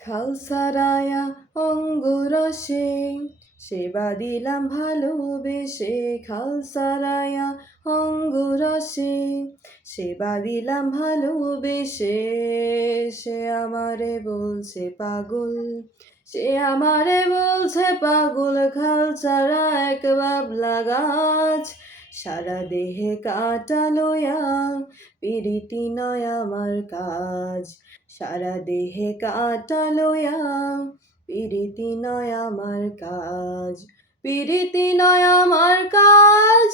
খালসারায়া অঙ্গরসে সেবা দিলাম ভালোবেসে। খালসারায়া অঙ্গরসে সেবা দিলাম ভালোবেসে। সে আমারে বলছে পাগল, সে আমারে বলছে পাগল। খালসারা এক বাবলা গাছ, সারা দেহে কাঁটা লইয়া, পিরিতি নয় আমার কাজ। সারা দেহে কাঁটা লইয়া, পিরিতি নয় আমার কাজ। পিরিতি নয় আমার কাজ,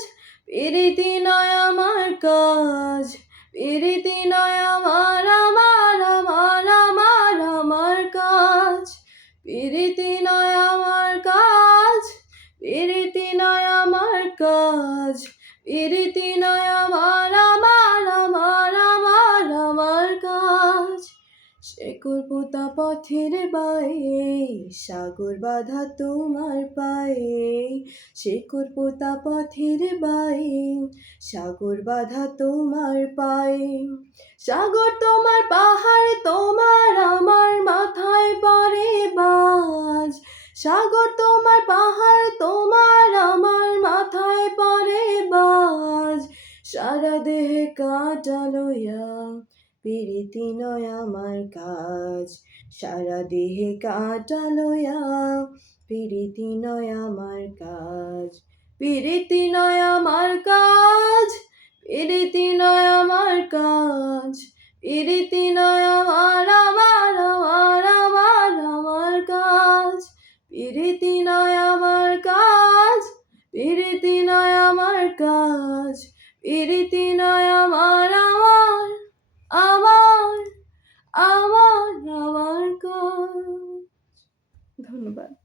পিরিতি নয় আমার কাজ। পিরিতি নয় আমার আমার আমার আমার আমার কাজ। পিরিতি নয় আমার কাজ, পিরিতি নয় আমার কাজ। পিরিতি নয় আমার আমার আমার আমার আমার কাজ। শেকড় পোঁতা পথের বায়ে, সাগর বাঁধা তোমার পায়ে। শেকড় পোঁতা পথের বায়ে, সাগর বাঁধা তোমার পায়ে। সাগর তোমার, পাহাড় তোমার, আমার মাথায় পড়ে বাজ। সাগর তোমার, পাহাড় তোমার, আমার মাথায় পড়ে বাজ। সারা দেহে কাঁটা লইয়া, পিরিতি নয় আমার কাজ। সারা দেহে কাঁটা লইয়া, পিরিতি নয় আমার কাজ। পিরিতি নয় আমার কাজ, পিরিতি নয় আমার কাজ। পিরিতি নয় আমার আমার আমার আমার আমার কাজ। পিরিতি নয় আমার কাজ, পিরিতি নয় আমার কাজ। পিরিতি নয় আমার আমার আমার আমার আমার কাজ। ধন্যবাদ।